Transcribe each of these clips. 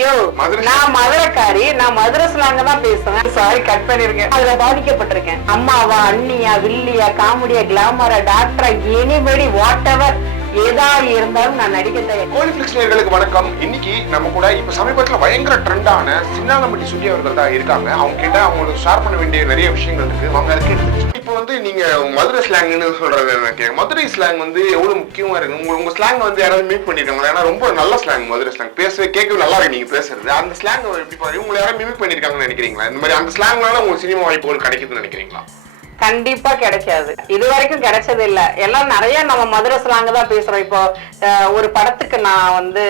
யோ மதுரை நான் மதுரைக்காரி நான் மதுரை ஸ்லாங்க தான் பேசுவேன். சாரி கட் பண்ணிருக்கேன். அதுல பாதிக்கப்பட்டிருக்கேன். அம்மாவா அண்ணியா வில்லியா காமெடியா கிளாமரா டாக்டரா எனிபடி வாட் எவர் ஏதா இருந்தாலும் நான் நடிக்க தயார். கோலிஃபிளிக்ஸ் வணக்கம். இன்னைக்கு நம்ம கூட இப்ப சமீபத்துல பயங்கர ட்ரெண்டான சின்னாலம்பட்டி சுட்டி அவர்கள் தான் இருக்காங்க. அவங்க கிட்ட அவங்களுக்கு ஷேர் பண்ண வேண்டிய நிறைய விஷயங்கள் இருக்கு. அவங்க அதை கேட்டு வந்து நீங்க மதுரை ஸ்லாங்னு சொல்றது எனக்கு மதுரை ஸ்லாங் வந்து எவ்வளவு முக்கியமா இருக்கு? உங்க உங்க ஸ்லாங் வந்து யாராவது மீட் பண்ணிருக்காங்களா? ஏன்னா ரொம்ப நல்ல ஸ்லாங் மதுரை ஸ்லாங் பேசவே கேட்கவே நல்லா இருக்கு நீங்க பேசுறது. அந்த ஸ்லாங் எப்படி பாருங்க உங்களை யாராவது மிமிக் பண்ணிருக்காங்கன்னு நினைக்கிறீங்களா? இந்த மாதிரி அந்த ஸ்லாங்னால உங்களுக்கு சினிமா வாய்ப்புகள் கிடைக்குதுன்னு நினைக்கிறீங்களா? கண்டிப்பா கிடைக்காது. இது வரைக்கும் கிடைச்சது இல்ல. எல்லாம் நிறைய நம்ம மதுரை ஸ்லாங்க தான் பேசுறோம். இப்போ ஒரு படத்துக்கு நான் வந்து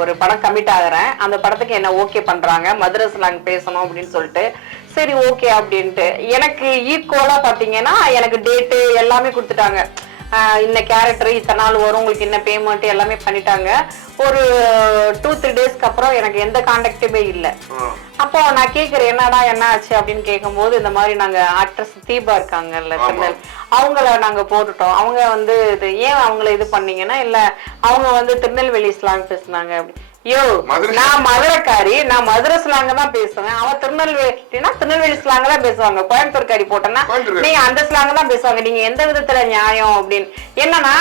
ஒரு படம் கமிட் ஆகுறேன். அந்த படத்துக்கு என்ன ஓகே பண்றாங்க? மதுரை ஸ்லாங் பேசணும் அப்படின்னு சொல்லிட்டு சரி ஓகே அப்படின்ட்டு. எனக்கு ஈக்குவலா பாத்தீங்கன்னா எனக்கு டேட்டு எல்லாமே கொடுத்துட்டாங்க. இந்த கேரக்டர் இத்தனை நாள் வரும் உங்களுக்கு என்ன பேமெண்ட் எல்லாமே பண்ணிட்டாங்க. ஒரு டூ த்ரீ டேஸ்க்கு அப்புறம் எனக்கு எந்த கான்டாக்டுமே இல்லை. அப்போ நான் கேக்குறேன் என்னடா என்ன ஆச்சு? அப்படின்னு கேட்கும்போது இந்த மாதிரி நாங்க ஆக்ட்ரஸ் தீபா இருக்காங்கல்ல. திருநெல் அவங்கள நாங்க போட்டுட்டோம். அவங்க வந்து இது ஏன் அவங்கள இது பண்ணீங்கன்னா இல்ல அவங்க வந்து திருநெல்வேலி ஸ்லாங் பேசுனாங்க அப்படி. யோ நான் மதுரைக்காரி நான் மதுரை ஸ்லாங்க தான் பேசுவேன். அவன் திருநெல்வேலினா திருநெல்வேலி ஸ்லாங்க தான் பேசுவாங்க. கோயம்புத்தூர்காரி போட்டோன்னா கோயம்புத்தூர். நீங்க அந்த ஸ்லாங் தான் பேசுவாங்க. நீங்க எந்த விதத்துல நியாயம் அப்படின்னு. என்னன்னா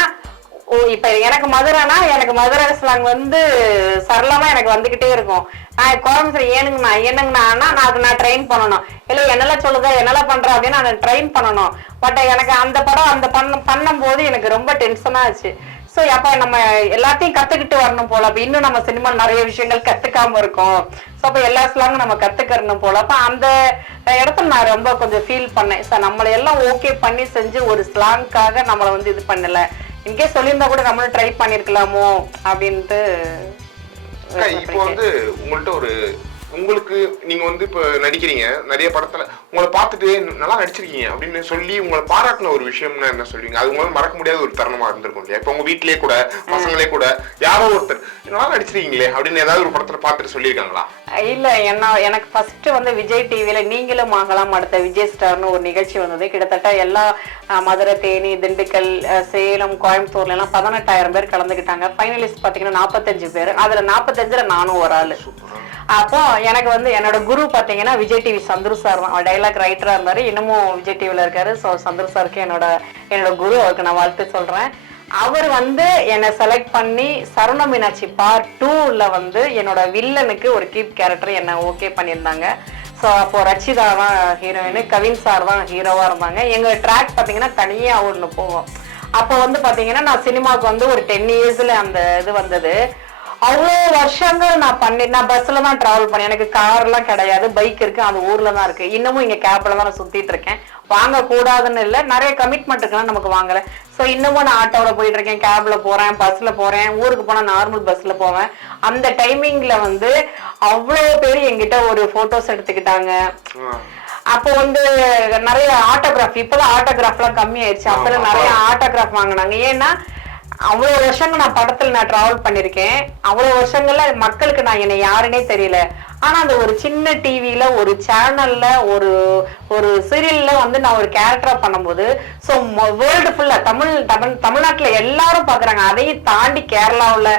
ஓ இப்ப எனக்கு மதுரைனா எனக்கு மதுரை ஸ்லாங் வந்து சரளமா எனக்கு வந்துகிட்டே இருக்கும். நான் கோயம்புத்தூர் ஏனுங்கண்ணா என்னங்கண்ணா நான் அதுக்கு நான் ட்ரெயின் பண்ணணும். இல்ல என்னெல்லாம் சொல்லுத என்னெல்லாம் பண்ற அப்படின்னு நான் ட்ரெயின் பண்ணணும். பட் எனக்கு அந்த படம் அந்த பண்ண பண்ணும்போது எனக்கு ரொம்ப டென்ஷனா ஆச்சு. சோ அப்ப நம்ம எல்லாத்தையும் கத்துக்கிட்டு வரணும் போல. அப்ப இன்னும் நம்ம சினிமா நிறைய விஷயங்கள் கத்துக்காம இருக்கோம். சோ அப்ப எல்லா ஸ்லாங்கும் நம்ம கத்துக்கறணும் போல. அப்ப அந்த இடத்துல நான் ரொம்ப கொஞ்சம் ஃபீல் பண்ணேன். சார் நம்மளை எல்லாம் ஓகே பண்ணி செஞ்சு ஒரு ஸ்லாங்காக நம்மளை வந்து இது பண்ணல. இன்கேஸ் சொல்லியிருந்தா கூட நம்மளும் ட்ரை பண்ணிருக்கலாமோ? அப்படின்ட்டு இப்போ வந்து உங்கள்ட்ட ஒரு உங்களுக்கு நீங்க வந்து இப்ப நடிக்கிறீங்க நிறைய படத்துல உங்களை பார்த்துட்டு நல்லா நடிச்சிருக்கீங்க அப்படின்னு சொல்லி உங்களை பாராட்டின ஒரு விஷயம்னா என்ன சொல்லுவீங்க அது உங்களால மறக்க முடியாத ஒரு தருணமா இருந்திருக்கும் இல்லையா? இப்ப உங்க வீட்லயே கூட பசங்களே கூட யாரோ ஒருத்தர் நல்லா நடிச்சிருக்கீங்களே அப்படின்னு ஏதாவது ஒரு படத்துல பார்த்துட்டு சொல்லியிருக்காங்களா? இல்ல என்ன எனக்கு ஃபர்ஸ்ட் வந்து விஜய் டிவில நீங்களும் ஆகலாம் அடுத்த விஜய் ஸ்டார்னு ஒரு நிகழ்ச்சி வந்தது. கிட்டத்தட்ட எல்லா மதுரை தேனி திண்டுக்கல் சேலம் கோயம்புத்தூர்ல எல்லாம் பதினெட்டாயிரம் பேர் கலந்துக்கிட்டாங்க. ஃபைனலிஸ்ட் பாத்தீங்கன்னா நாற்பத்தஞ்சு பேர். அதுல நாற்பத்தஞ்சுல நானும் ஒரு ஆளு. அப்போ எனக்கு வந்து என்னோட குரு பாத்தீங்கன்னா விஜய் டிவி சந்துரு சார் தான். டைலாக் ரைட்டரா இருந்தாரு. இன்னமும் விஜய் டிவில இருக்காரு. ஸோ சந்துரு சாருக்கு என்னோட என்னோட குரு அவருக்கு நான் வாழ்த்து சொல்றேன். அவர் வந்து என்னை செலக்ட் பண்ணி சரவண மீனாட்சி பார்ட் டூவில் வந்து என்னோட வில்லனுக்கு ஒரு கீப் கேரக்டர் என்னை ஓகே பண்ணியிருந்தாங்க. ஸோ அப்போ ரச்சிதா தான் ஹீரோயின் கவின் சார் தான் ஹீரோவாக இருந்தாங்க. எங்கள் ட்ராக் பார்த்தீங்கன்னா தனியாக ஒன்று போவோம் அப்போ வந்து பார்த்தீங்கன்னா நான் சினிமாவுக்கு வந்து ஒரு டென் இயர்ஸில் அந்த இது வந்தது. அவ்வளோ வருஷங்கள் நான் பண்ணி நான் பஸ்ல தான் டிராவல் பண்ணேன். எனக்கு கார் எல்லாம் கிடையாது. பைக் இருக்கு அந்த ஊர்ல தான் இருக்கு. இன்னமும் இங்க கேப்ல தான் நான் சுத்திட்டு இருக்கேன். வாங்க கூடாதுன்னு இல்லை நிறைய கமிட்மெண்ட் இருக்குலாம் நமக்கு வாங்கல. ஸோ இன்னமும் நான் ஆட்டோவில் போயிட்டு இருக்கேன். கேப்ல போறேன் பஸ்ல போறேன். ஊருக்கு போனா நார்மல் பஸ்ல போவேன். அந்த டைமிங்ல வந்து அவ்வளோ பேர் என்கிட்ட ஒரு போட்டோஸ் எடுத்துக்கிட்டாங்க. அப்போ வந்து நிறைய ஆட்டோகிராஃப் இப்பதான் ஆட்டோகிராஃப்லாம் கம்மி ஆயிடுச்சு அப்பெல்லாம் நிறைய ஆட்டோகிராஃப் வாங்கினாங்க. ஏன்னா அவ்வளவு வருஷங்கள் நான் படத்துல நான் டிராவல் பண்ணிருக்கேன். அவ்வளவு வருஷங்கள்ல மக்களுக்கு நான் என்னை யாருன்னே தெரியல. ஆனா அந்த ஒரு சின்ன டிவியில் ஒரு சேனல்ல ஒரு ஒரு சீரியல்ல வந்து நான் ஒரு கேரக்டரா பண்ணும்போது ஸோ வேர்ல்டு ஃபுல்லா தமிழ் தமிழ் தமிழ்நாட்டுல எல்லாரும் பாக்குறாங்க அதையும் தாண்டி கேரளாவில்.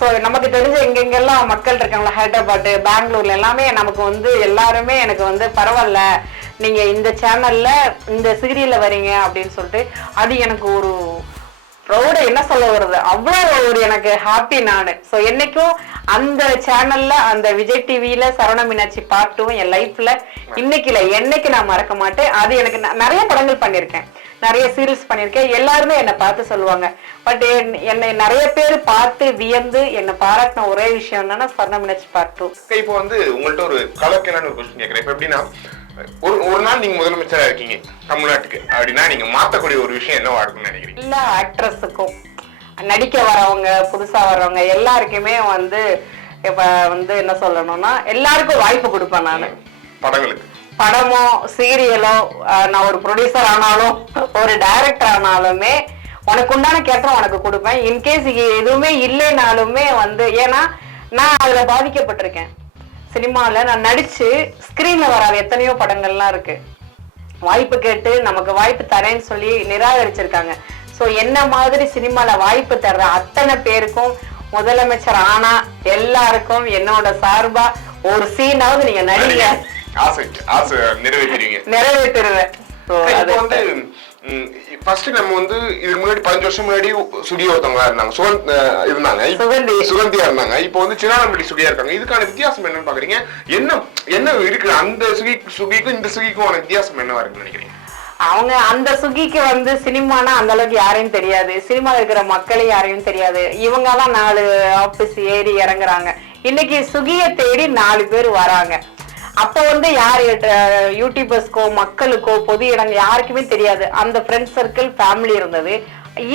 ஸோ நமக்கு தெரிஞ்ச எங்கெங்கெல்லாம் மக்கள் இருக்காங்களா? ஹைதராபாத் பெங்களூர்ல எல்லாமே நமக்கு வந்து எல்லாருமே எனக்கு வந்து பரவாயில்ல. நீங்க இந்த சேனல்ல இந்த சீரியல்ல வரீங்க அப்படின்னு சொல்லிட்டு அது எனக்கு ஒரு ப்ரௌட என்ன சொல்ல வருது? அவ்வளவு ஒரு எனக்கு ஹாப்பி நானு. ஸோ என்னைக்கும் அந்த சேனல்ல அந்த விஜய் டிவியில சரவண மீனாட்சி பார்ட் என் லைஃப்ல இன்னைக்கு இல்லை. என்னைக்கு நான் மறக்க மாட்டேன். அது எனக்கு நிறைய படங்கள் பண்ணியிருக்கேன் நிறைய சீரியல்ஸ் பண்ணியிருக்கேன் எல்லாருமே என்னை பார்த்து சொல்லுவாங்க. பட் என்னை நிறைய பேர் பார்த்து வியந்து என்னை பாராட்டின ஒரே விஷயம் என்னன்னா சரவண மீனாட்சி பார்ட் டூ இப்போ வந்து உங்கள்கிட்ட ஒரு கலக்கலான ஒரு கொஸ்டின் கேட்கறேன் இப்போ எப்படின்னா ஒரு ஒரு நாள் நீங்க முதலமைச்சரா இருக்கீங்க தமிழ்நாட்டுக்கு. அப்படின்னா நீங்க மாத்தக்கூடிய ஒரு விஷயம் என்னவா இருக்கும்னு நினைக்கிறீங்க? எல்லா ஆக்ட்ரஸுக்கும் நடிக்க வரவங்க புதுசா வரவங்க எல்லாருக்குமே வந்து இப்ப வந்து என்ன சொல்லணும்னா எல்லாருக்கும் வாய்ப்பு கொடுப்பேன் நான். படங்களுக்கு. படமோ சீரியலோ நான் ஒரு ப்ரொடியூசர் ஆனாலும் ஒரு டைரக்டர் ஆனாலுமே உனக்கு உண்டான கேரக்டர் உனக்கு கொடுப்பேன். இன்கேஸ் எதுவுமே இல்லைனாலுமே வந்து ஏன்னா நான் அதுல பாதிக்கப்பட்டிருக்கேன். சினிமால நான் நடிச்சு ஸ்கிரீன்ல வராத எத்தனையோ படங்கள்லாம் இருக்கு. வாய்ப்பு கேட்டு நமக்கு வாய்ப்பு தரேன்னு சொல்லி நிராகரிச்சிருக்காங்க. சோ என்ன மாதிரி சினிமால வாய்ப்பு தர்ற அத்தனை பேருக்கும் முதலமைச்சர் ஆனா எல்லாருக்கும் என்னோட சார்பா ஒரு சீனாவது நீங்க நடிங்க. நிறைவேற்றுருவேன் ஃபர்ஸ்ட் நம்ம வந்து இதுக்கு முன்னாடி பதினஞ்சு வருஷம் முன்னாடி சுடியோ ஒருத்தவங்களா இருந்தாங்க. சுகந்த் இருந்தாங்க. சுகந்தி. சுகந்தியா இருந்தாங்க. இப்போ வந்து சின்னானம்படி சுடியா இருக்காங்க. இதுக்கான வித்தியாசம் என்னன்னு பாக்குறீங்க? என்ன என்ன இருக்கு? அந்த சுகி சுகிக்கும் இந்த சுகிக்கும் வித்தியாசம் என்னவா இருக்குன்னு நினைக்கிறீங்க? அவங்க அந்த சுகிக்கு வந்து சினிமானா அந்த அளவுக்கு யாரையும் தெரியாது. சினிமா இருக்கிற மக்களே யாரையும் தெரியாது. இவங்க எல்லாம் நாலு ஆபீஸ் ஏறி இறங்குறாங்க. இன்னைக்கு சுகிய தேடி நாலு பேர் வராங்க. அப்போ வந்து யார் யூடியூபர்ஸ்க்கோ மக்களுக்கோ பொது இடங்கள் யாருக்குமே தெரியாது. அந்த ஃப்ரெண்ட் சர்க்கிள் ஃபேமிலி இருந்தது.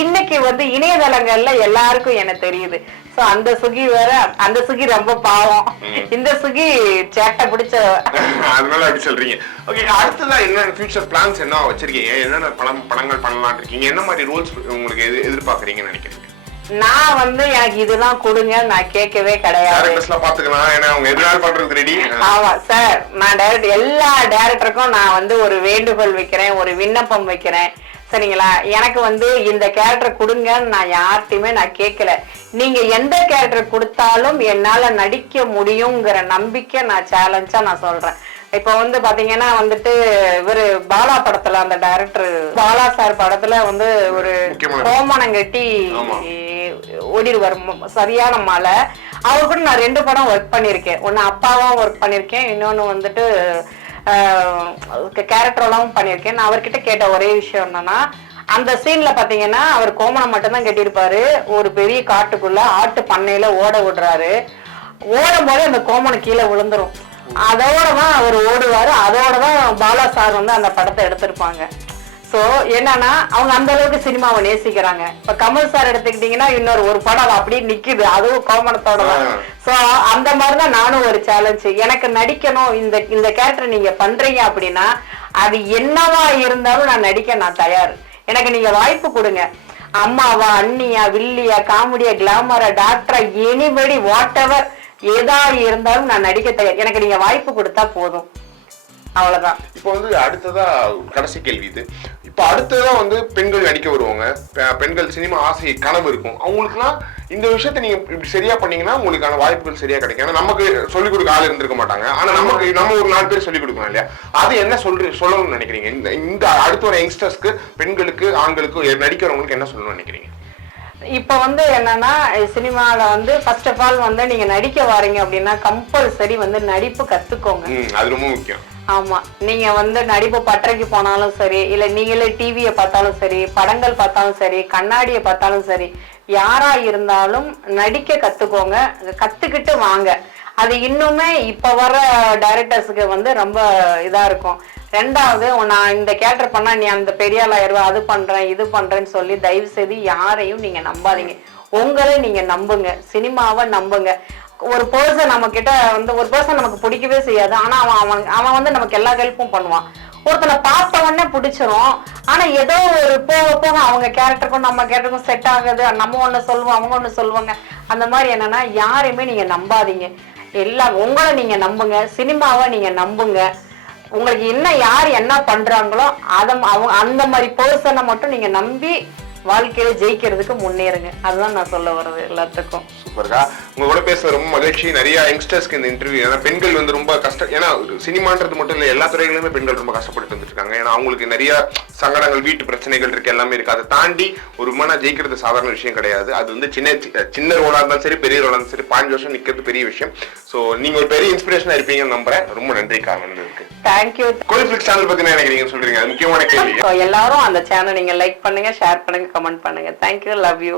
இன்னைக்கு வந்து இணையதளங்கள்ல எல்லாருக்கும் எனக்கு தெரியுது. சோ அந்த சுகி வேற அந்த சுகி ரொம்ப பாவம். இந்த சுகி சேட்டை பிடிச்ச அதனால அப்படி சொல்றீங்க. ஓகே அடுத்ததா என்ன ஃபியூச்சர் பிளான்ஸ் என்ன வச்சிருக்கீங்க? என்னென்ன படம் படங்கள் பண்ணலாம்னு இருக்கீங்க? என்ன மாதிரி ரோல்ஸ் உங்களுக்கு எது எதிர்பார்க்கறீங்கன்னு நினைக்கிறீங்க? நான் வந்து எனக்கு இதெல்லாம் கொடுங்க நான் கேட்கவே கிடையாது. ஆமா சார். நான் டைரக்ட் எல்லா டைரக்டருக்கும் நான் வந்து ஒரு வேண்டுகோள் வைக்கிறேன் ஒரு விண்ணப்பம் வைக்கிறேன். சரிங்களா? எனக்கு வந்து இந்த கேரக்டர் கொடுங்கன்னு நான் யார்கிட்டயுமே நான் கேட்கல. நீங்க எந்த கேரக்டர் கொடுத்தாலும் என்னால நடிக்க முடியுங்கிற நம்பிக்கை நான் சேலஞ்சா நான் சொல்றேன். இப்ப வந்து பாத்தீங்கன்னா வந்துட்டு இவரு பாலா படத்துல அந்த டைரக்டர் பாலா சார் படத்துல வந்து ஒரு கோமணம் கட்டி. ஓடிடுவார். சரியான மலை அவர் கூட நான் ரெண்டு படம் ஒர்க் பண்ணியிருக்கேன். ஒன்னு அப்பாவா ஒர்க் பண்ணியிருக்கேன். இன்னொன்னு வந்துட்டு கேரக்டர்லாம் பண்ணியிருக்கேன். நான் அவர்கிட்ட கேட்ட ஒரே விஷயம் என்னன்னா அந்த சீன்ல பாத்தீங்கன்னா அவர் கோமணம் மட்டும்தான் கட்டியிருப்பாரு. ஒரு பெரிய காட்டுக்குள்ள ஆட்டு பண்ணையில ஓட விடுறாரு. ஓடும் போது அந்த கோமணம் கீழே விழுந்துரும். அதோட தான் அவர் ஓடுவாரு. அதோட தான் பாலா சார் வந்து அந்த படத்தை எடுத்திருப்பாங்க. சோ என்னன்னா அவங்க அந்த அளவுக்கு சினிமாவை நேசிக்கிறாங்க. இப்ப கமல் சார் எடுத்துக்கிட்டீங்கன்னா இன்னொரு ஒரு படம் அப்படியே நிக்குது. அதுவும் கோமணத்தோட தான். சோ அந்த மாதிரிதான் நானும் ஒரு சேலஞ்சு எனக்கு நடிக்கணும். இந்த இந்த கேரக்டர் நீங்க பண்றீங்க அப்படின்னா அது என்னவா இருந்தாலும் நான் நடிக்க நான் தயார். எனக்கு நீங்க வாய்ப்பு கொடுங்க. அம்மாவா அண்ணியா வில்லியா காமெடியா கிளாமரா டாக்டரா எனிபடி வாட் எவர் ஏதா இருந்தாலும் நான் நடிக்க தயார். எனக்கு நீங்க வாய்ப்பு கொடுத்தா போதும். அவ்வளவுதான். இப்போ வந்து அடுத்ததா கடைசி கேள்வி இது. இப்போ அடுத்ததான் வந்து பெண்கள் நடிக்க வருவாங்க. பெண்கள் சினிமா ஆசை கனவு இருக்கும். அவங்களுக்குலாம் இந்த விஷயத்த நீங்க இப்படி சரியா பண்ணீங்கன்னா உங்களுக்கான வாய்ப்புகள் சரியா கிடைக்கும். ஏன்னா நமக்கு சொல்லிக் கொடுக்க ஆள் இருந்திருக்க மாட்டாங்க. ஆனா நமக்கு நம்ம ஒரு நாலு பேர் சொல்லிக் கொடுக்கணும் இல்லையா? அது என்ன சொல்ற சொல்லணும்னு நினைக்கிறீங்க? இந்த இந்த அடுத்த வர யங்ஸ்டர்ஸ்க்கு பெண்களுக்கு ஆண்களுக்கு நடிக்கிறவங்களுக்கு என்ன சொல்லணும்னு நினைக்கிறீங்க? இப்ப வந்து என்னன்னா சினிமால வந்து ஃபர்ஸ்ட் ஆஃப் ஆல் வந்து நீங்க நடிக்க வாரீங்க அப்படின்னா கம்பல்சரி வந்து நடிப்பு கத்துக்கோங்க. அது ரொம்ப முக்கியம். ஆமா. நீங்க வந்து நடிப்பு பட்டறைக்கு போனாலும் சரி இல்ல நீங்களே டிவியை பார்த்தாலும் சரி படங்கள் பார்த்தாலும் சரி கண்ணாடியை பார்த்தாலும் சரி யாரா இருந்தாலும் நடிக்க கத்துக்கோங்க. கத்துக்கிட்டு வாங்க. அது இன்னுமே இப்ப வர டைரக்டர்ஸுக்கு வந்து ரொம்ப இதா இருக்கும். ரெண்டாவது நான் இந்த கேரக்டர் பண்ணா நீ அந்த பெரிய ஆளாயிருவா அது பண்றேன் இது பண்றேன்னு சொல்லி தயவு செய்து யாரையும் நீங்க நம்பாதீங்க. உங்களை நீங்க நம்புங்க. சினிமாவை நம்புங்க. ஒரு பர்சன் நம்ம கிட்ட வந்து ஒரு பர்சன் நமக்கு பிடிக்கவே செய்யாது. ஆனா அவன் அவன் அவன் வந்து நமக்கு எல்லா ஹெல்ப்பும் பண்ணுவான். ஒருத்தனை பார்த்த உடனே பிடிச்சிரும். ஆனா ஏதோ ஒரு போக போக அவங்க கேரக்டருக்கும் நம்ம கேரக்டருக்கும் செட் ஆகுது. நம்ம ஒண்ணு சொல்லுவோம் அவங்க ஒண்ணு சொல்லுவாங்க. அந்த மாதிரி என்னன்னா யாரையுமே நீங்க நம்பாதீங்க. எல்லாம் உங்களை நீங்க நம்புங்க. சினிமாவை நீங்க நம்புங்க. உங்களுக்கு என்ன யார் என்ன பண்றாங்களோ அதை அவங்க அந்த மாதிரி பர்சனை மட்டும் நீங்க நம்பி வாழ்க்கையில ஜெயிக்கிறதுக்கு முன்னேறுங்க. அதுதான் நான் சொல்ல வர்றது எல்லாத்துக்கும். சூப்பர்க்கா. உங்க கூட பேச ரொம்ப மகிழ்ச்சி. நிறைய யங்ஸ்டர்ஸ்க்கு இந்த இன்டர்வியூ ஏன்னா பெண்கள் வந்து ரொம்ப கஷ்டம் ஏன்னா ஒரு சினிமான்றது மட்டும் இல்ல எல்லா துறைகளிலுமே பெண்கள் ரொம்ப கஷ்டப்பட்டு வந்துட்டு இருக்காங்க ஏன்னா அவங்களுக்கு நிறைய சங்கடங்கள் வீட்டு பிரச்சனைகள் இருக்கு எல்லாமே இருக்கு. அதை தாண்டி ஒரு உமனா ஜெயிக்கிறது சாதாரண விஷயம் கிடையாது. அது வந்து சின்ன சின்ன ரோலா இருந்தாலும் சரி பெரிய ரோலா இருந்தாலும் சரி பாஞ்சு வருஷம் நிக்கிறது பெரிய விஷயம். சோ நீங்க ஒரு பெரிய இன்ஸ்பிரேஷனா இருப்பீங்கன்னு நம்புறேன். ரொம்ப நன்றி காரணம் இருக்கு. தேங்க்யூ கோலிஃபிளிக்ஸ் சேனல் பத்தி என்ன நினைக்கிறீங்கன்னு சொல்றீங்க. அது முக்கியமான கேள்வி. எல்லாரும் அந்த சேனல் நீங்க லைக் பண்ணுங்க ஷேர் பண்ணுங்க கமெண்ட் பண்ணுங்க. Thank you love you